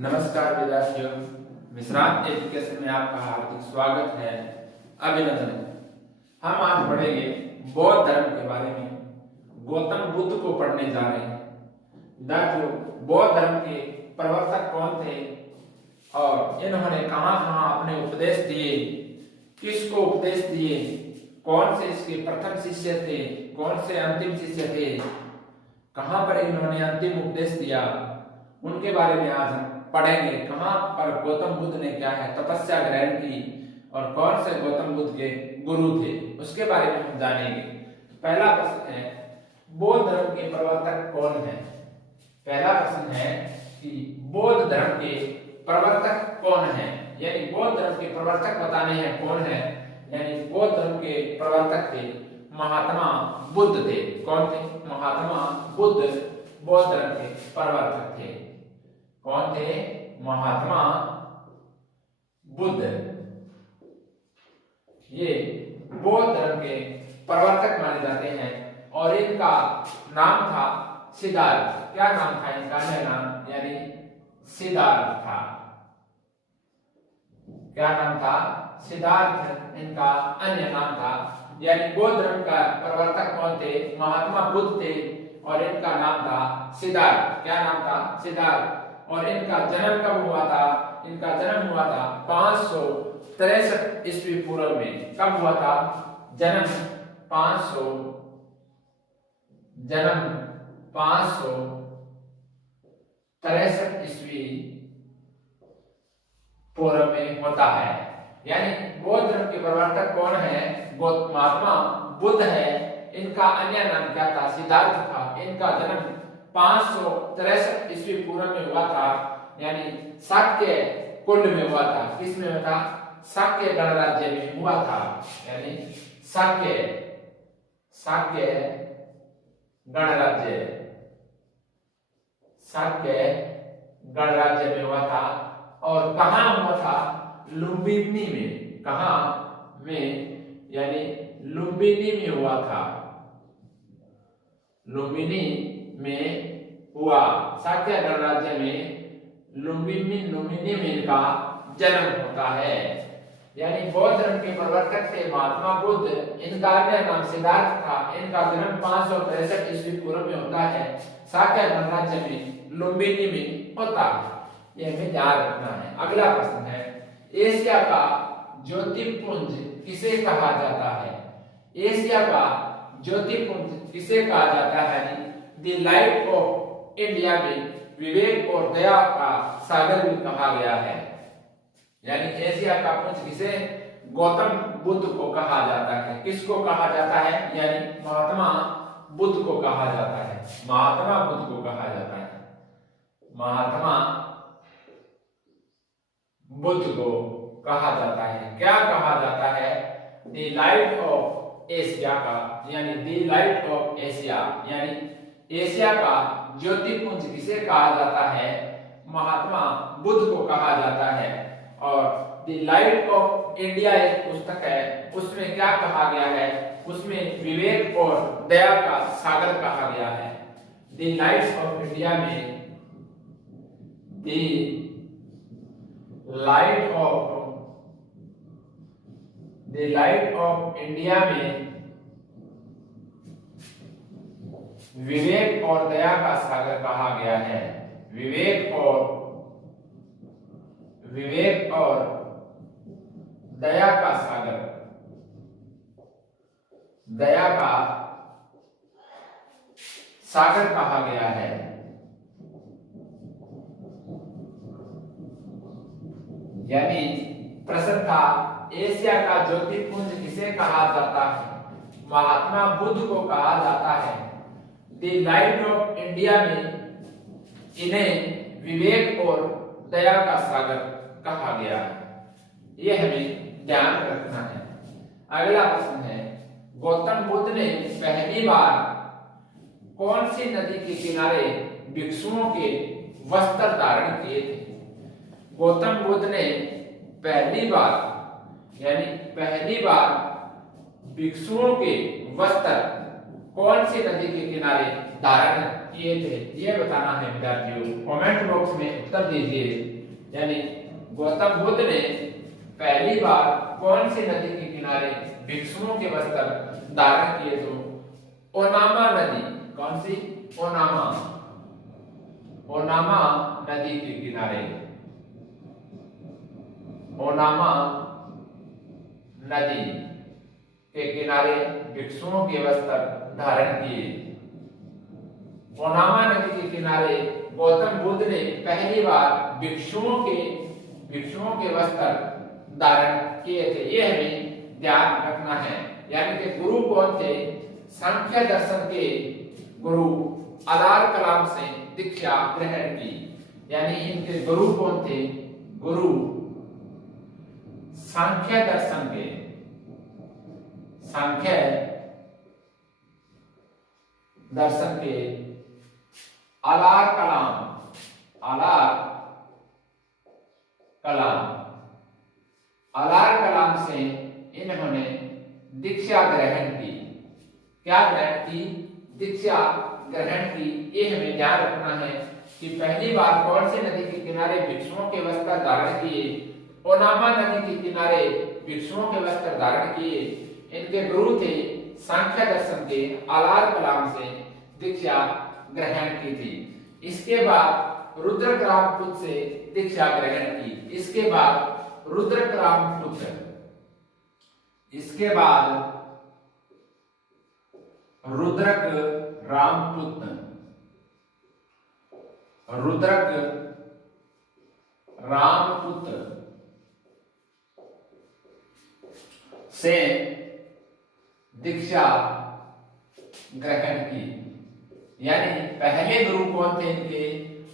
नमस्कार विद्यार्थियों, विश्रांत एजुकेशन में आपका हार्दिक स्वागत है, अभिनंदन। हम आज पढ़ेंगे बौद्ध धर्म के बारे में। गौतम बुद्ध को पढ़ने जा रहे हैं। विद्यार्थियों, बौद्ध धर्म के प्रवर्तक कौन थे और इन्होंने कहां कहां अपने उपदेश दिए, किसको उपदेश दिए, कौन से इसके प्रथम शिष्य थे, कौन से अंतिम शिष्य थे, कहां पर इन्होंने अंतिम उपदेश दिया, उनके बारे में आज हम पढ़ेंगे। कहां पर गौतम बुद्ध ने क्या है तपस्या ग्रहण की और कौन से गौतम बुद्ध के गुरु थे, उसके बारे में हम जानेंगे। पहला प्रश्न है, बौद्ध धर्म के प्रवर्तक कौन है? पहला प्रश्न है कि बौद्ध धर्म के प्रवर्तक कौन है, यानी बौद्ध धर्म के प्रवर्तक बताने हैं कौन है। यानी बौद्ध धर्म के प्रवर्तक थे महात्मा बुद्ध थे। कौन थे? महात्मा बुद्ध बौद्ध धर्म के प्रवर्तक थे। कौन थे? महात्मा बुद्ध। ये बौद्ध धर्म के प्रवर्तक माने जाते हैं और इनका नाम था सिद्धार्थ। क्या नाम था इनका? नाम यानी सिद्धार्थ था। क्या नाम था? सिद्धार्थ इनका अन्य नाम था। यानी बौद्ध धर्म का प्रवर्तक कौन थे? महात्मा बुद्ध थे और इनका नाम था सिद्धार्थ। क्या नाम था? सिद्धार्थ। और इनका जन्म कब हुआ था? इनका जन्म हुआ था 563 ईस्वी पूर्व में। कब हुआ था जन्म? 563 ईस्वी पूर्व में होता है। यानी बौद्ध धर्म के प्रवर्तक कौन है? महात्मा बुद्ध है। इनका अन्य नाम क्या था? सिद्धार्थ था। इनका जन्म 563 ईस्वी पूर्व में हुआ था, यानी शाक्य कुंड में हुआ था। किस में हुआ था? शाक्य गणराज्य में हुआ था। यानी शाक्य गणराज्य में हुआ था। और कहां हुआ था? लुम्बिनी में। कहां में? यानी लुम्बिनी में हुआ था। लुम्बिनी में हुआ। शाक्य गणराज्य में लुम्बिनी में इनका जन्म होता है। यानी बौद्ध धर्म के प्रवर्तक थे महात्मा बुद्ध। इनका अन्य नाम सिद्धार्थ था। इनका जन्म 563 ईस्वी पूर्व में होता है। शाक्य गणराज्य में लुम्बिनी में होता है। यह हमें ध्यान रखना है। अगला प्रश्न है, एशिया का ज्योतिपुंज किसे कहा जाता है? एशिया का ज्योतिपुंज किसे कहा जाता है? द लाइट ऑफ इंडिया में विवेक और दया का सागर भी कहा गया है। यानी एशिया का पुंज किसे? गौतम बुद्ध को कहा जाता है। किसको कहा जाता है? यानी महात्मा बुद्ध को कहा जाता है। महात्मा बुद्ध को कहा जाता है। महात्मा बुद्ध को कहा जाता है। क्या कहा जाता है? द लाइट ऑफ एशिया का, यानी द लाइट ऑफ एशिया, यानी एशिया का ज्योतिपुंज किसे कहा जाता है? महात्मा बुद्ध को कहा जाता है। और द लाइट ऑफ इंडिया एक पुस्तक है, उसमें क्या कहा गया है? उसमें विवेक और दया का सागर कहा गया है। द लाइट ऑफ इंडिया में द लाइट ऑफ इंडिया में विवेक और दया का सागर कहा गया है। विवेक और दया का सागर, दया का सागर कहा गया है। यानी प्रश्न था, एशिया का ज्योतिपुंज किसे कहा जाता है? महात्मा बुद्ध को कहा जाता है। द लाइट ऑफ इंडिया में इन्हें विवेक और दया का सागर कहा गया है। यह हमें ध्यान रखना है। अगला प्रश्न है, गौतम बुद्ध ने पहली बार कौन सी नदी के किनारे भिक्षुओं के वस्त्र धारण किए थे? गौतम बुद्ध ने पहली बार भिक्षुओं के वस्त्र कौन सी नदी के किनारे धारण किए थे, ये बताना है विद्यार्थियों। कमेंट बॉक्स में उत्तर दीजिए। यानी गौतम बुद्ध ने पहली बार कौन सी नदी के किनारे भिक्षुओं के वस्त्र धारण किए? तो ओनामा नदी। कौन सी? ओनामा। ओनामा नदी के किनारे, ओनामा नदी के किनारे भिक्षुओं के वस्त्र धारण किए। ओनामा नदी के किनारे गौतम बुद्ध ने पहली बार भिक्षुओं के वस्त्र धारण किए थे। ये हमें ध्यान रखना है। यानी कि गुरु कौन थे? सांख्य दर्शन के गुरु अलार कलाम से दीक्षा ग्रहण की। यानी इनके गुरु कौन थे? गुरु सांख्य दर्शन के, सांख्य दर्शन के अलार कलाम, अलार कलाम, अलार कलाम से इन्होंने दीक्षा ग्रहण की। क्या ग्रहण की? दीक्षा ग्रहण की। ये हमें ध्यान रखना है कि पहली बार कौन सी नदी के किनारे भिक्षुओं के वस्त्र धारण किए? ओनामा नदी के किनारे भिक्षुओं के वस्त्र धारण किए। इनके गुरु थे सांख्य दर्शन के अलार कलाम से दीक्षा ग्रहण की थी। इसके बाद रुद्रग्रामपुत्र से दीक्षा ग्रहण की। इसके बाद रुद्रग्रामपुत्र, इसके बाद रुद्रक रामपुत्र, रुद्रक रामपुत्र से दीक्षा ग्रहण की। यानी पहले गुरु कौन थे इनके?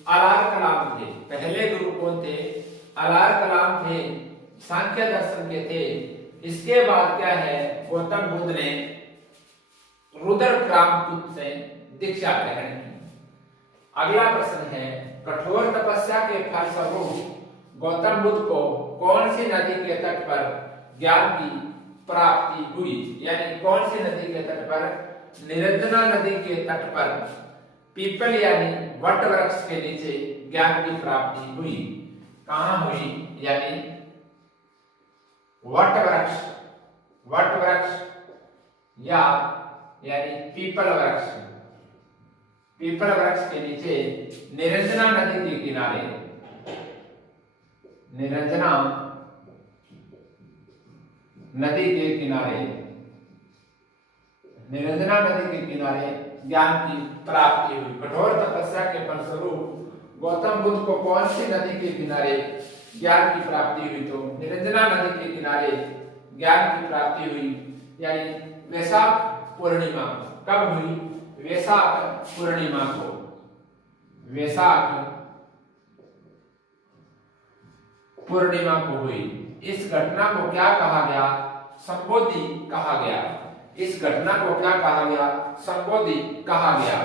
अलार कलाम थे। पहले गुरु कौन थे? अलार कलाम थे, सांख्य दर्शन के थे। इसके बाद क्या है? गौतम बुद्ध ने रुद्रग्रामपुत्र से दीक्षा ग्रहण की। अगला प्रश्न है, कठोर तपस्या के फलस्वरूप गौतम बुद्ध को कौन सी नदी के तट पर ज्ञान की प्राप्ति हुई? यानी कौन सी नदी के तट पर? निरंजना नदी के तट पर पीपल यानी वट वृक्ष के नीचे ज्ञान की प्राप्ति हुई। कहां हुई? यानी वट वृक्ष, वट वृक्ष या यानी पीपल वृक्ष, पीपल वृक्ष के नीचे निरंजना नदी के किनारे, निरंजना नदी के किनारे, निरंजना नदी के किनारे ज्ञान की प्राप्ति हुई। कठोर तपस्या के फलस्वरूप गौतम बुद्ध को कौन सी नदी के किनारे ज्ञान की प्राप्ति हुई? तो निरंजना नदी के किनारे ज्ञान की प्राप्ति हुई। यानी वैशाख पूर्णिमा। कब हुई? वैशाख पूर्णिमा को, वैशाख पूर्णिमा को हुई। इस घटना को क्या कहा गया? संबोधि कहा गया। इस घटना को क्या कहा गया? संबोधि कहा गया।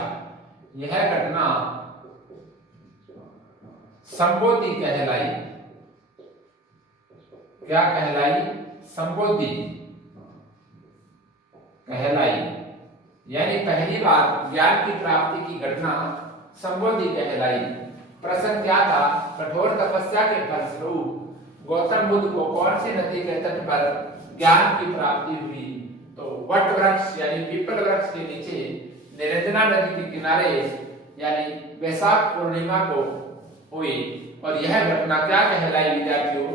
यह घटना संबोधि कहलाई। क्या कहलाई? संबोधि कहलाई। यानी पहली बार ज्ञान की प्राप्ति की घटना संबोधि कहलाई। प्रश्न क्या था? कठोर तपस्या के फलस्वरूप गौतम बुद्ध को कौन सी नदी के तट पर ज्ञान की प्राप्ति हुई? तो वट वृक्ष यानी पीपल वृक्ष के नीचे निरंजना नदी के किनारे यानी वैशाख पूर्णिमा को हुई। और यह घटना क्या कहलाई विद्यार्थियों?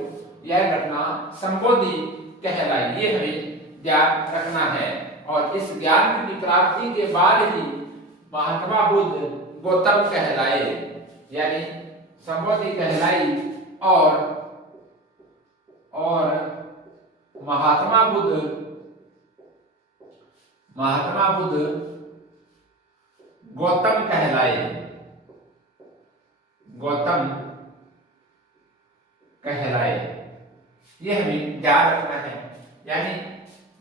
यह घटना संबोधि कहलाई। ये हमें ध्यान रखना है। और इस ज्ञान की प्राप्ति के बाद ही महात्मा बुद्ध गौतम कहलाए। यानी संबोधि कहलाई और महात्मा बुद्ध गौतम कहलाए, गौतम कहलाए। ये हमें ध्यान रखना है। यानी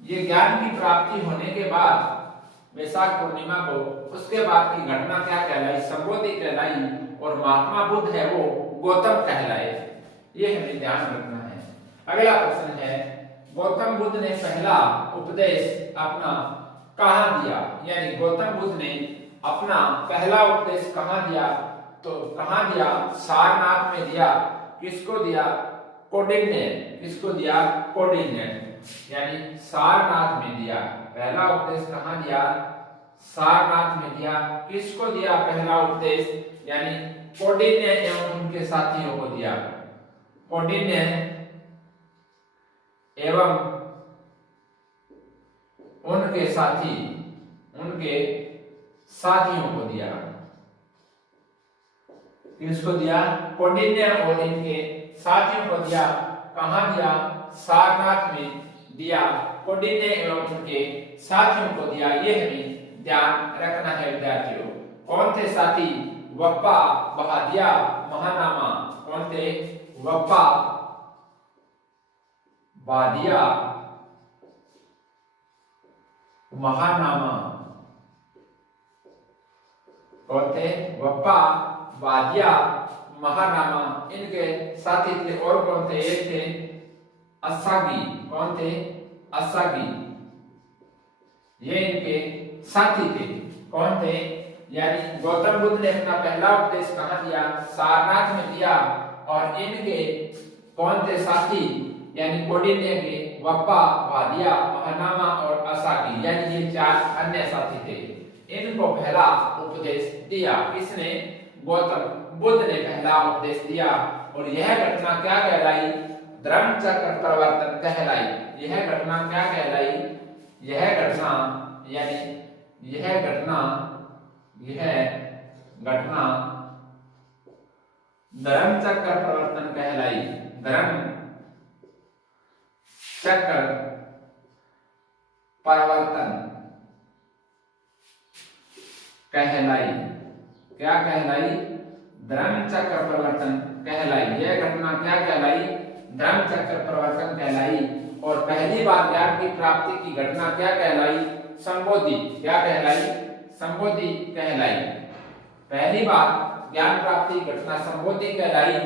ये ज्ञान की प्राप्ति होने के बाद वैशाख पूर्णिमा को, उसके बाद की घटना क्या कहलाई? संबोधि कहलाई। और महात्मा बुद्ध है वो गौतम कहलाए। ये हमें ध्यान रखना है। अगला प्रश्न है, गौतम बुद्ध ने पहला उपदेश अपना कहां दिया? यानी गौतम बुद्ध ने अपना पहला उपदेश कहाँ दिया? तो कहाँ दिया? सारनाथ में दिया। किसको दिया? कौंडिन्य। किसको दिया? कौंडिन्य। यानी सारनाथ में दिया। पहला उपदेश कहाँ दिया? सारनाथ में दिया। किसको दिया पहला उपदेश? यानी कौंडिन्य एवं उनके साथियों को दिया। कौंडिन्य एवं उनके साथियों को दिया। किसको दिया? कौंडिन्य और इनके साथियों को दिया। कहाँ दिया? सारनाथ में दिया। कौंडिन्य एवं उनके साथियों को दिया। ये हमें ध्यान रखना है विद्यार्थियों। कौन थे साथी? वप्पा, बहादिया, महानामा। कौन थे? वप्पा, बहादिया, महानामा। कौन थे? वप्पा, बहादिया, महानामा। इनके साथी थे। और कौन थे? एक थे असागी। कौन थे? असागी। ये इनके साथी थे। कौन थे? यानी गौतम बुद्ध ने अपना पहला उपदेश कहाँ दिया? सारनाथ में दिया। और इनके कौन थे साथी? यानी कौंडिन्य के वप्पा, बहादिया, महानामा और असागी, यानी ये चार अन्य साथी थे। इनको पहला उपदेश दिया। किसने? गौतम बुद्ध ने पहला उपदेश दिया। और यह घटना क्या कहलाई? धर्म चक्र परिवर्तन कहलाई। यह घटना क्या कहलाई? यह घटना यानी यह घटना धर्म चक्र परिवर्तन कहलाई। धर्म चक्र परिवर्तन कहलाई। क्या कहलाई? धर्म चक्र परिवर्तन कहलाई। यह घटना क्या कहलाई? धर्म चक्र परिवर्तन कहलाई। और पहली बार ज्ञान की प्राप्ति की घटना क्या कहलाई? संबोधि। क्या कहलाई? संबोधि कहलाई। पहली बार ज्ञान प्राप्ति की घटना संबोधि कहलाई।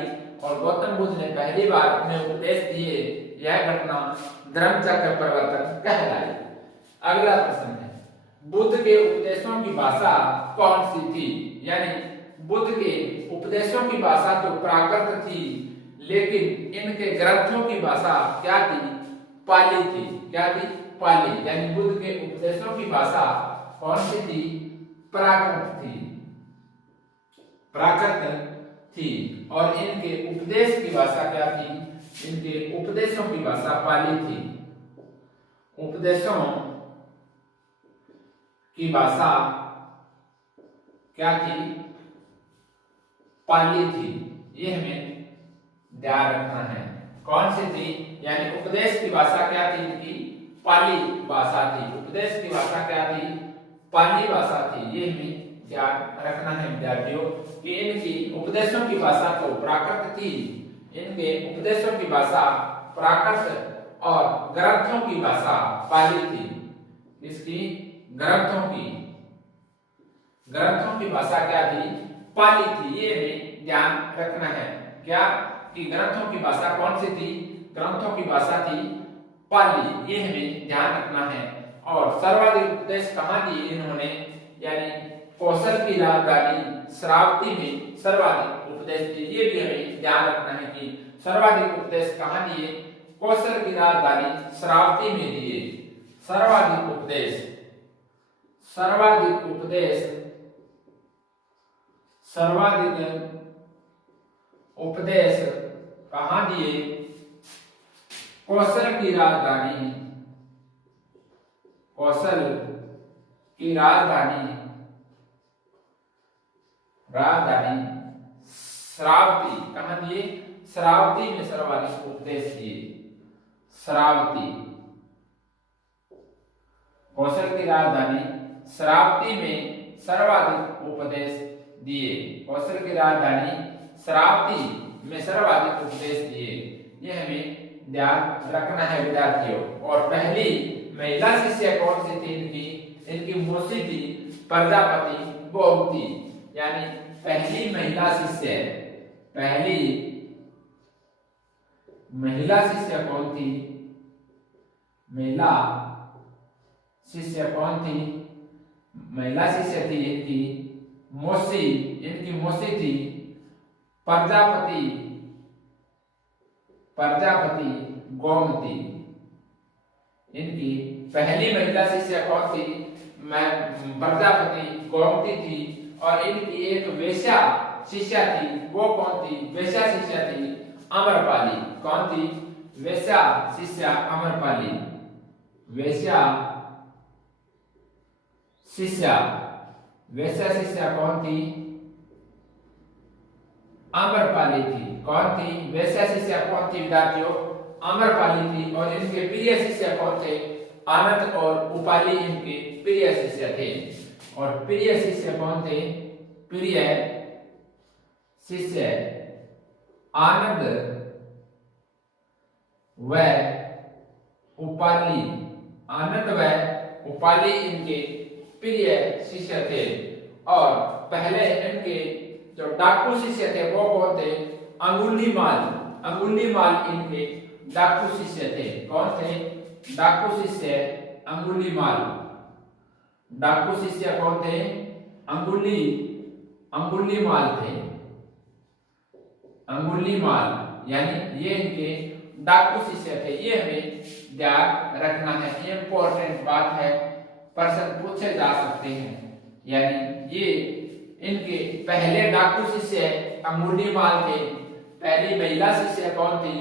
और गौतम बुद्ध ने पहली बार अपने उपदेश दिए। यह घटना धर्म चक्र परिवर्तन कहलाई। अगला प्रश्न है, बुद्ध के उपदेशों की भाषा कौन सी थी? यानी बुद्ध के उपदेशों की भाषा तो प्राकृत थी, लेकिन इनके ग्रंथों की भाषा क्या थी? पाली थी। क्या थी? पाली। यानी बुद्ध के उपदेशों की भाषा कौन सी थी? प्राकृत थी। प्राकृत थी। और इनके उपदेश की भाषा क्या थी? इनके उपदेशों की भाषा पाली थी। उपदेशों की भाषा क्या थी? पाली थी। ये हमें ध्यान रखना है। कौन सी थी? यानी उपदेश की भाषा क्या थी? इनकी पाली भाषा थी। उपदेश की भाषा क्या थी? पाली भाषा थी। ये हमें ध्यान रखना है विद्यार्थियों कि इनकी उपदेशों की भाषा तो प्राकृत थी। इनके उपदेशों की भाषा प्राकृत और ग्रंथों की भाषा पाली थी। इसकी ग्रंथों की भाषा क्या थी? पाली थी। ये हमें ध्यान रखना है। क्या? कि ग्रंथों की भाषा कौन सी थी? ग्रंथों की भाषा थी पाली। ये हमें ध्यान रखना है। और सर्वाधिक उपदेश कहाँ दिए इन्होंने? यानी कौशल की राजधानी श्रावस्ती में सर्वाधिक उपदेश दिए। ये भी हमें ध्यान रखना है कि सर्वाधिक उपदेश कहाँ दिए? कौशल की राजधानी श्रावस्ती में दिए। सर्वाधिक उपदेश कहाँ दिए? कौशल की राजधानी श्रावस्ती। कहाँ दिए? श्रावस्ती में सर्वाधिक उपदेश दिए। श्रावस्ती, कौशल की राजधानी श्रावस्ती में सर्वाधिक उपदेश दिए। कौशल की राजधानी श्रावस्ती में सर्वाधिक उपदेश दिए। यह हमें ध्यान रखना है विद्यार्थियों। और पहली महिला शिष्य कौन सी थी? इनकी मौसी थी प्रजापति बहुती। यानी पहली महिला शिष्य कौन थी? महिला शिष्य कौन थी? महिला शिष्य थी इनकी मौसी, इनकी मौसी थी प्रजापति, प्रजापति गोमती। इनकी पहली महिला शिष्य कौन थी? प्रजापति गोमती थी। और इनकी एक वेश्या शिष्या थी, वो कौन थी? वेश्या शिष्या थी अमरपाली। कौन थी? वेश्या शिष्या अमरपाली। वेश्या शिष्या, वेश्या शिष्या कौन थी? अमरपाली थी। कौन थी? वेश्या शिष्या कौन थी विद्यार्थियों? अमरपाली थी। और इनके प्रिय शिष्य कौन थे? आनंद और उपाली इनके प्रिय शिष्य थे। और प्रिय शिष्य कौन थे? प्रिय शिष्य आनंद व उपाली, आनंद व उपाली इनके प्रिय शिष्य थे। और पहले इनके जो डाकू शिष्य थे वो कौन थे? अंगुलीमाल, अंगुलीमाल इनके डाकू शिष्य थे। कौन थे? डाकू शिष्य अंगुलीमाल। डाकू शिष्य कौन थे? अंगुलीमाल थे। अंगुलीमाल यानी ये इनके डाकू शिष्य थे। ये हमें ध्यान रखना है, ये इंपॉर्टेंट बात है, प्रश्न पूछे जा सकते हैं। यानी ये इनके पहले डाकू शिष्य अंगुलीमाल थे। पहली महिला शिष्य कौन थी?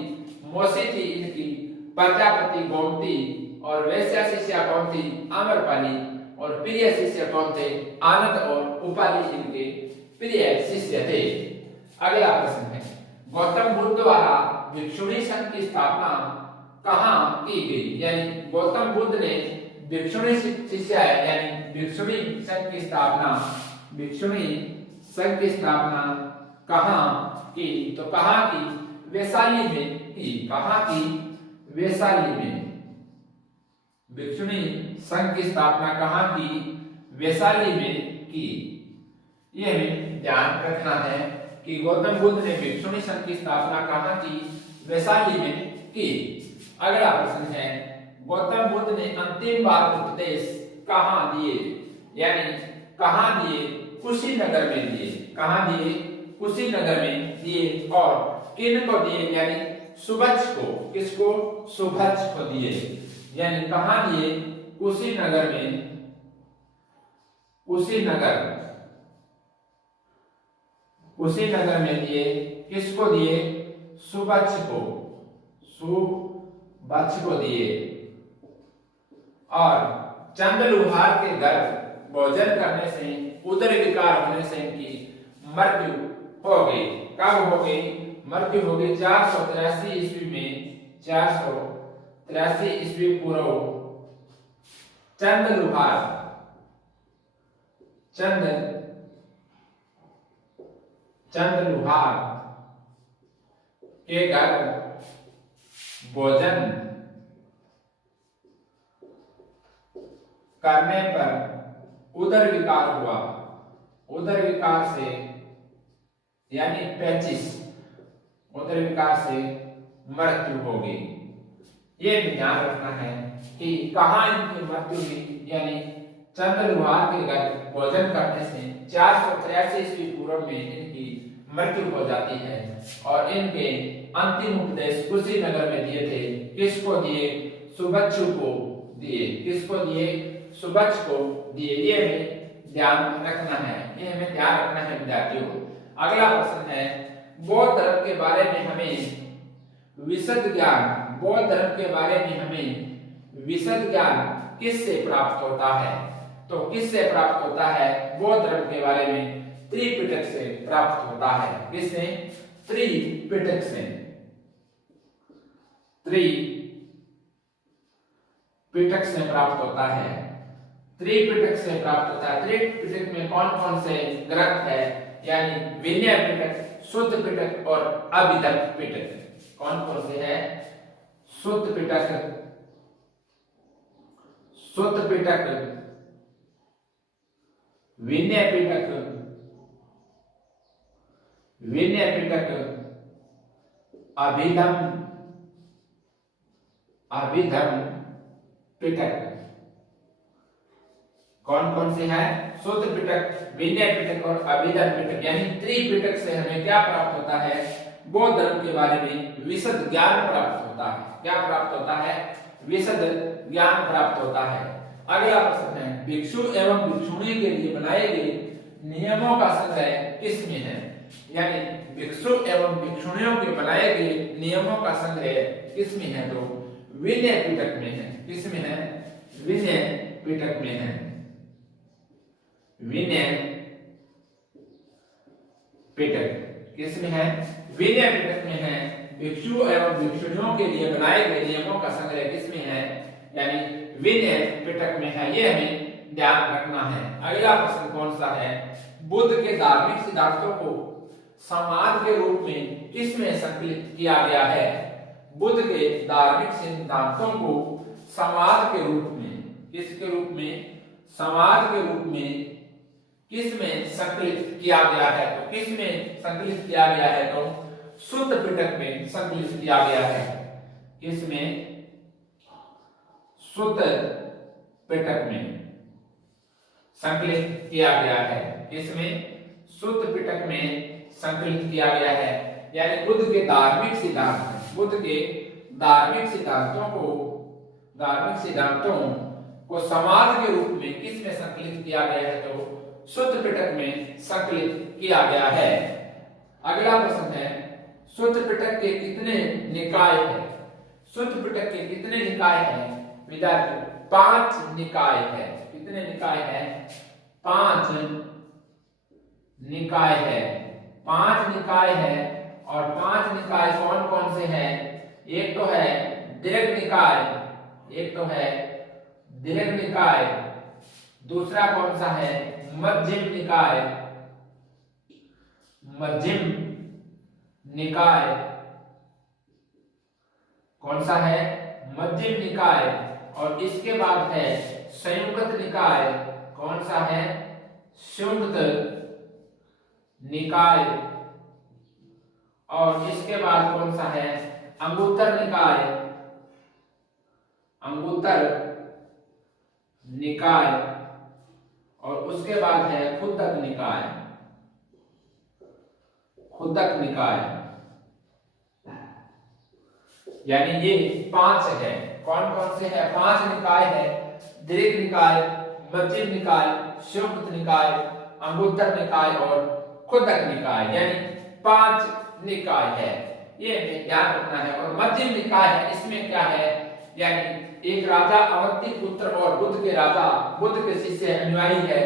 मौसी थी इनकी प्रजापति गोमती। और वेश्या शिष्या कौन थी? अमरपाली। और प्रिय शिष्य कौन थे? आनंद और उपाली इनके प्रिय शिष्य थे। अगला प्रश्न है, गौतम बुद्ध द्वारा भिक्षुणी संघ की स्थापना कहाँ की गई? यानी गौतम बुद्ध ने भिक्षुणी शिष्य यानी भिक्षुणी संघ की स्थापना, भिक्षुणी संघ की स्थापना कहाँ की? तो कहाँ की? वैशाली में की। कहाँ की? वैशाली में। भिक्षुणी संघ की स्थापना कहाँ की? वैशाली में की। ये हमें ध्यान रखना है कि गौतम बुद्ध ने भिक्षुणी संघ की स्थापना कहाँ की? वैशाली में की। अगला प्रश्न है, गौतम बुद्ध ने अंतिम बार उपदेश कहाँ दिए? यानी कहाँ दिए? कुशीनगर में दिए। कहाँ दिए? कुशीनगर में दिए। और किन को दिए? यानी सुभज्ज को। किसको? सुभज्ज को दिए। यानी कहाँ दिए? कुशीनगर में। कुशीनगर, कुशीनगर में दिए। किसको दिए? सुभज्ज को। सुभज्ज को दिए। और चंद लुहार के घर भोजन करने से, उदर विकार होने से इनकी मृत्यु हो गई। कब हो गई? मृत्यु हो गई 483 ईस्वी में। 483 ईस्वी पूर्व चंद लुहार, चंद लुहार के घर भोजन करने पर उदर विकार हुआ। उदर विकार से यानी 35, उदर विकार से मृत्यु हो गई। ये भी ध्यान रखना है कि कहाँ इनकी मृत्यु हुई। यानी चंद लुहार के घर भोजन करने से 483 ईस्वी पूर्व में इनकी मृत्यु हो जाती है। और इनके अंतिम उपदेश कुशीनगर में दिए थे। किसको दिए? सुभज्ज को दिए। किसको दिए? सुभज्ज को दिए। ये हमें ध्यान रखना है, ये हमें ध्यान रखना है विद्यार्थियों। अगला प्रश्न है, बौद्ध धर्म के बारे में हमें विशद ज्ञान, बौद्ध धर्म के बारे में हमें विशद ज्ञान किससे प्राप्त होता है? तो किससे प्राप्त होता है? बौद्ध धर्म के बारे में त्रिपिटक से प्राप्त होता है। किससे? त्रिपिटक से। त्रिपिटक से प्राप्त होता है। त्रिपिटक से प्राप्त होता है। त्रिपिटक में कौन कौन से ग्रंथ है? यानी विनय पिटक, शुद्ध पिटक और अभिधर्म पिटक। कौन कौन से है? शुद्ध पिटक, शुद्ध पिटक, विनय पिटक, विनय पिटक, अभिधर्म, अभिधर्म पिटक। कौन कौन से हैं? शुद्ध पिटक, विनय पिटक और अभिधर्म पिटक, यानी त्रिपिटक से हमें क्या प्राप्त होता है? बौद्ध धर्म के बारे में विशद ज्ञान प्राप्त होता है। क्या प्राप्त होता है? विशद ज्ञान प्राप्त होता है। अगला प्रश्न है, भिक्षु एवं भिक्षुणी के लिए बनाए गए नियमों का संग्रह किसमें है? यानी भिक्षु एवं भिक्षुणियों के बनाए गए नियमों का संग्रह किसमें है? तो विनय पिटक में है। किसमें है? विनय पिटक में है। विनय पिटक किसमें है? विनय पिटक में है। भिक्षु एवं भिक्षुणियों के लिए बनाए गए नियमों का संग्रह किसमें है? यानी विनय पिटक में है। ये हमें ध्यान रखना है। अगला प्रश्न कौन सा है? बुद्ध के धार्मिक सिद्धांतों को समाज के रूप में किसमें संकलित किया गया है? बुद्ध के धार्मिक सिद्धांतों को समाज के रूप में, किसके रूप में? समाज के रूप में किसमें संकलित किया गया है? तो किसमें संकलित किया गया है? तो शुद्ध पिटक में संकलित किया गया है। किसमें? शुद्ध पिटक में संकलित किया गया है। किसमें? शुद्ध पिटक में संकलित किया गया है। यानी बुद्ध के धार्मिक सिद्धांत, बुद्ध के धार्मिक सिद्धांतों को समाज के रूप में किसमें संकलित किया गया है? तो शुद्ध पिटक में संकलित किया गया है। अगला प्रश्न है, शुद्ध पिटक के कितने निकाय हैं? शुद्ध पिटक के कितने निकाय हैं? विद्यार्थी 5 निकाय है। कितने निकाय है? 5 निकाय है। 5 निकाय है। और 5 निकाय कौन कौन से हैं? एक तो है दीर्घ निकाय, एक तो है दीर्घ निकाय, दूसरा कौन सा है? मध्यम निकाय, मध्यम निकाय। कौन सा है? मध्यम निकाय। और इसके बाद है संयुक्त निकाय। कौन सा है? संयुक्त निकाय। और इसके बाद कौन सा है? अंगुत्तर निकाय, अंगुत्तर निकाय। और उसके बाद है खुद्दक निकाय, खुद्दक निकाय। यानी ये 5 है। कौन कौन से है? 5 निकाय है। दीर्घ निकाय, मध्यम निकाय, संयुक्त निकाय, अंगुत्तर निकाय और खुद्दक निकाय। यानी 5 निकाय है। ये हमें ध्यान रखना है। और मध्यम निकाय है, इसमें क्या है? यानी एक राजा अवंती पुत्र और बुद्ध के राजा, बुद्ध के शिष्य अनुयायी है,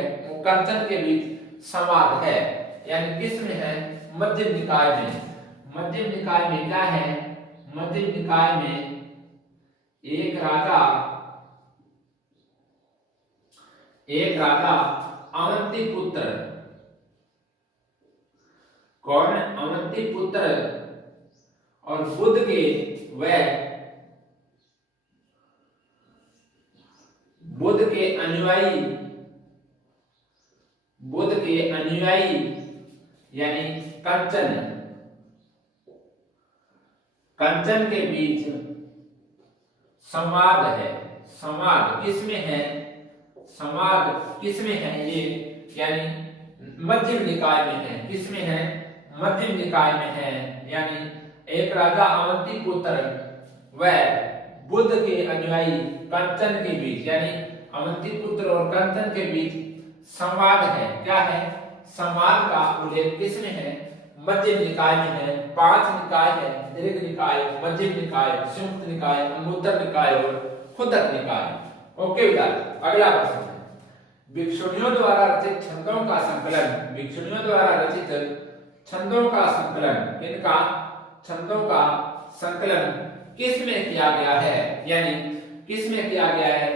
कंचन के बीच संवाद है। यानी किस में है? मध्यम निकाय में। मध्यम निकाय में क्या है? मध्यम निकाय में एक राजा अवंती पुत्र, कौन? अवंती पुत्र और बुद्ध के अनुयायी यानी कंचन के बीच संवाद है। संवाद किसमें है? संवाद किसमें है? ये यानी मध्यम निकाय में है। किसमें है? मध्यम निकाय में है। यानी एक राजा अवंती पुत्र व बुद्ध के अनुयायी कंचन के बीच, यानी अवंती पुत्र और कंचन के बीच संवाद है। क्या है? संवाद का उल्लेख किसमें है? मध्यम निकाय में है। 5 निकाय है, दीर्घ निकाय, मध्यम निकाय, संयुक्त निकाय, अंगुत्तर निकाय और खुद्दक निकाय। ओके विद्यार्थी, अगला प्रश्न है, भिक्षुणियों द्वारा रचित छंदों का संकलन, भिक्षुणियों द्वारा रचित छंदों का संकलन, इनका छंदों का संकलन किसमें किया गया है? यानी किसमें किया गया है?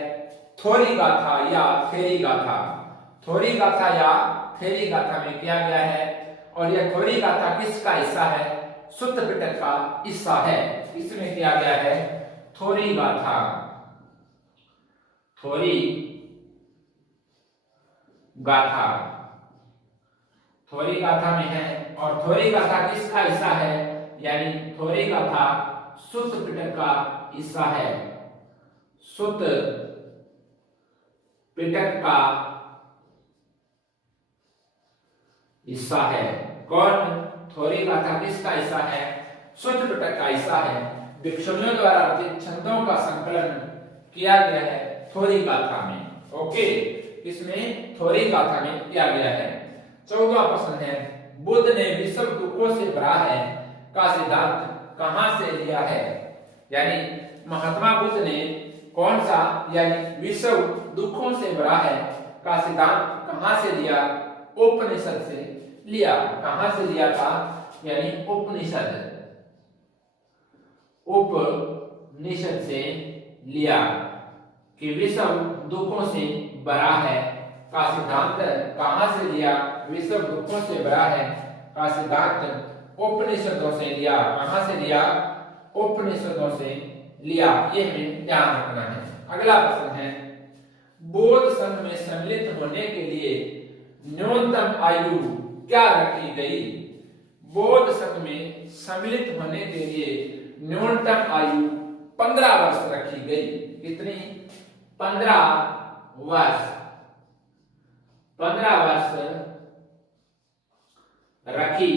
थोरी गाथा या थेरी गाथा, थोरी गाथा या थेरी गाथा में किया गया है। और यह थोरी गाथा किसका हिस्सा है? शुद्ध पिटक का हिस्सा है। इसमें किया गया है थोरी गाथा, थोरी गाथा, थोरी गाथा में है। और थोरी गाथा किसका हिस्सा है? यानी थोरी गाथा शुद्ध पिटक का हिस्सा है, शुद्ध पिटक का हिस्सा है। कौन? थोरी गाथा किसका हिस्सा है? शुद्ध पिटक का हिस्सा है। भिक्षुणियों द्वारा रचित छंदों का संकलन किया गया है थोरी गाथा में। ओके, इसमें थोरी गाथा में किया गया है। 14वां प्रश्न है, बुद्ध ने विश्व दुखों से भरा है का सिद्धांत कहां से लिया है? यानी महात्मा बुद्ध ने कौन सा यानी विश्व दुखों से भरा है का सिद्धांत कहां से लिया? उपनिषद से लिया। कहां से लिया था? यानी उपनिषद से लिया कि विश्व दुखों से भरा है का सिद्धांत कहां से लिया? विश्व दुखों से भरा है का सिद्धांत उपनिषदों से लिया। कहां से लिया? उपनिषदों से लिया। ये हमें ध्यान रखना है। अगला प्रश्न है, बौद्ध संघ में सम्मिलित होने के लिए न्यूनतम आयु क्या रखी गई? बौद्ध संघ में सम्मिलित होने के लिए न्यूनतम आयु 15 वर्ष रखी गई। कितनी? 15 वर्ष। 15 वर्ष रखी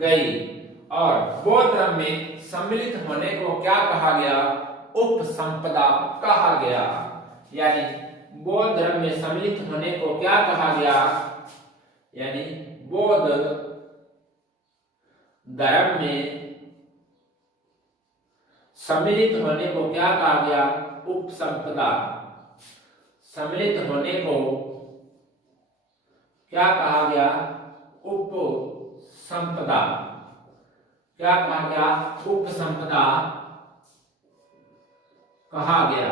गई। और बौद्ध धर्म में सम्मिलित होने को क्या कहा गया? उपसंपदा कहा गया। यानी बौद्ध धर्म में सम्मिलित होने को क्या कहा गया? यानी बौद्ध धर्म में सम्मिलित होने को क्या कहा गया? उपसंपदा। सम्मिलित होने को क्या कहा गया? उपसंपदा। क्या कहा गया? उपसंपदा कहा गया।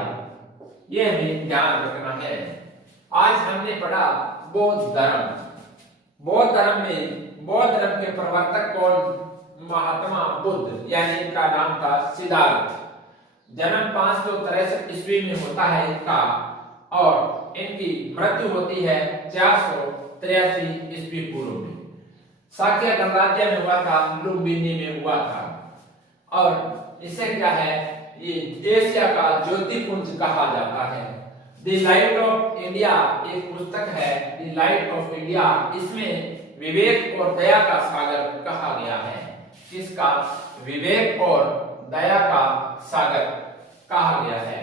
यह हमें ध्यान रखना है। आज हमने पढ़ा बौद्ध धर्म। बौद्ध धर्म में बौद्ध धर्म के प्रवर्तक कौन? महात्मा बुद्ध, यानी इनका नाम था सिद्धार्थ। जन्म 563 ईस्वी में होता है इनका और इनकी मृत्यु होती है 483 ईस्वी पूर्व में। शाक्य गणराज्य में हुआ था, लुम्बिनी में हुआ था। और इसे क्या है? ये एशिया का ज्योतिपुंज कहा जाता है। द लाइट ऑफ इंडिया एक पुस्तक है, द लाइट ऑफ इंडिया। इसमें विवेक और दया का सागर कहा गया है। किसका? विवेक और दया का सागर कहा गया है।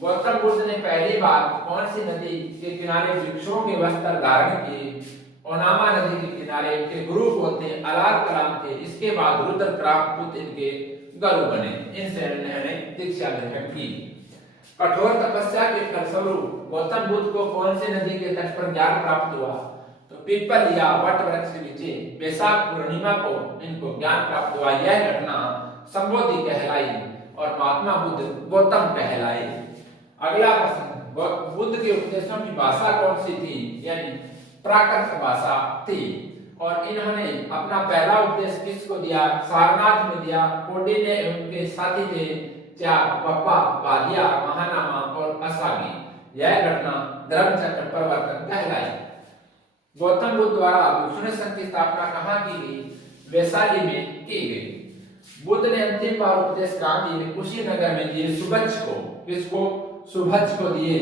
गौतम बुद्ध ने पहली बार कौन सी नदी के किनारे भिक्षुओं के वस्त्र धारण किए? ओनामा नदी के किनारे। इनके गुरु होते अलार कलाम थे। इसके बाद रुद्रप्रयाग बुद्ध इनके गुरु बने। इनसे इन्होंने दीक्षा ग्रहण की। कठोर तपस्या के फलस्वरूप गौतम बुद्ध को कौन सी नदी के तट पर ज्ञान प्राप्त हुआ? तो पीपल या वट वृक्ष के नीचे वैशाख पूर्णिमा को इनको ज्ञान प्राप्त हुआ। यह घटना संबोधि कहलाई और महात्मा बुद्ध गौतम कहलाए। अगला प्रश्न, बुद्ध के उपदेशों की भाषा कौन सी थी? यानी प्राकृत भाषा थी। और इन्होंने अपना पहला उपदेश किसको दिया? सारनाथ में दिया। कोडी ने उनके साथी थे चार, बप्पा, वादिया, महानामा और असागी। यह घटना धर्म चक्र प्रवर्तन कहलाई। गौतम बुद्ध द्वारा भिक्षुणी संघ की स्थापना कहाँ की गई? वैशाली में की गई। बुद्ध ने अंतिम बार उपदेश कहाँ दिए? कुशीनगर में दिए, सुभज्ज को। किसको? सुभज्ज को दिए।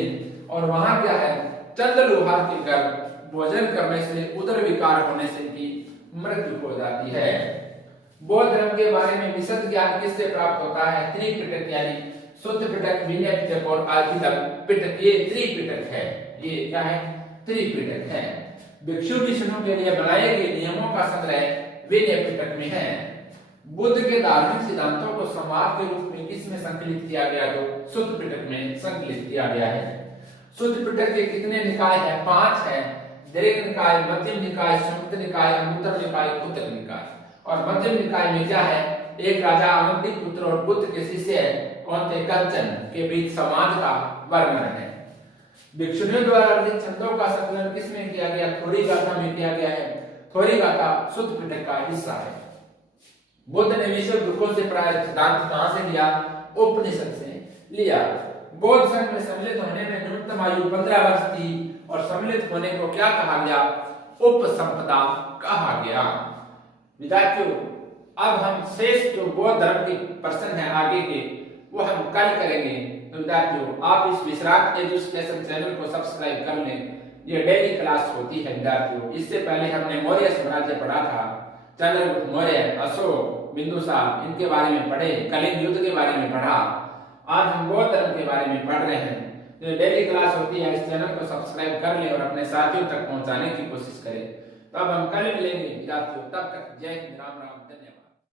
और वहां क्या है? चंद लोहार के घर भोजन करने से उदर विकार होने से भी मृत्यु हो जाती है। बौद्ध धर्म के बारे में विशद ज्ञान किससे प्राप्त होता है? त्रिपिटक, यानी शुद्ध पिटक, विनय पिटक और आदितक पिटक। ये त्रिपिटक है। ये क्या है? त्रिपिटक है। भिक्षु विष्णु के लिए बनाए गए नियमों का संग्रह विनय पिटक में है। बुद्ध के धार्मिक सिद्धांतों को संवाद के रूप में किसमें संकलित किया गया? तो शुद्ध पिटक में संकलित किया गया है। शुद्ध पिटक के कितने निकाय हैं? 5 हैं। दीर्घ निकाय, मध्यम निकाय, संयुक्त निकाय, अंगुत्तर निकाय, कुतक निकाय। और मध्यम निकाय में क्या है? एक राजा अवंती पुत्र और बुद्ध के शिष्य कौन थे? कंचन के बीच समाज का वर्णन है। भिक्षुणियों द्वारा रचित छंदों का संकलन किसमें किया गया? थोरी गाथा में किया गया है। थोरी गाथा शुद्ध पिटक का हिस्सा है। बुद्ध ने विश्व दुखों से प्राय सिद्धांत कहां से लिया? उपनिषद से लिया। बौद्ध संघ में सम्मिलित होने में न्यूनतम आयु 15 वर्ष थी और सम्मिलित होने को क्या कहा गया? उपसंपदा कहा गया। विद्यार्थियों, अब हम शेष जो बौद्ध धर्म के प्रश्न है आगे के वो हम कल करेंगे। तो विद्यार्थियों, आप इस विश्रांत एजुकेशन चैनल को सब्सक्राइब कर लें ये डेली क्लास होती है विद्यार्थियों। इससे पहले हमने मौर्य साम्राज्य पढ़ा था, चंद्रगुप्त मौर्य, अशोक, बिंदुसार, इनके बारे में पढ़े, कलिंग युद्ध के बारे में पढ़ा। आज हम बौद्ध धर्म के बारे में पढ़ रहे हैं। तो डेली क्लास होती है, इस चैनल को सब्सक्राइब कर लें और अपने साथियों तक पहुंचाने की कोशिश करें। तो अब हम कल मिलेंगे विद्यार्थियों, तब तक जय हिंद, राम राम, धन्यवाद।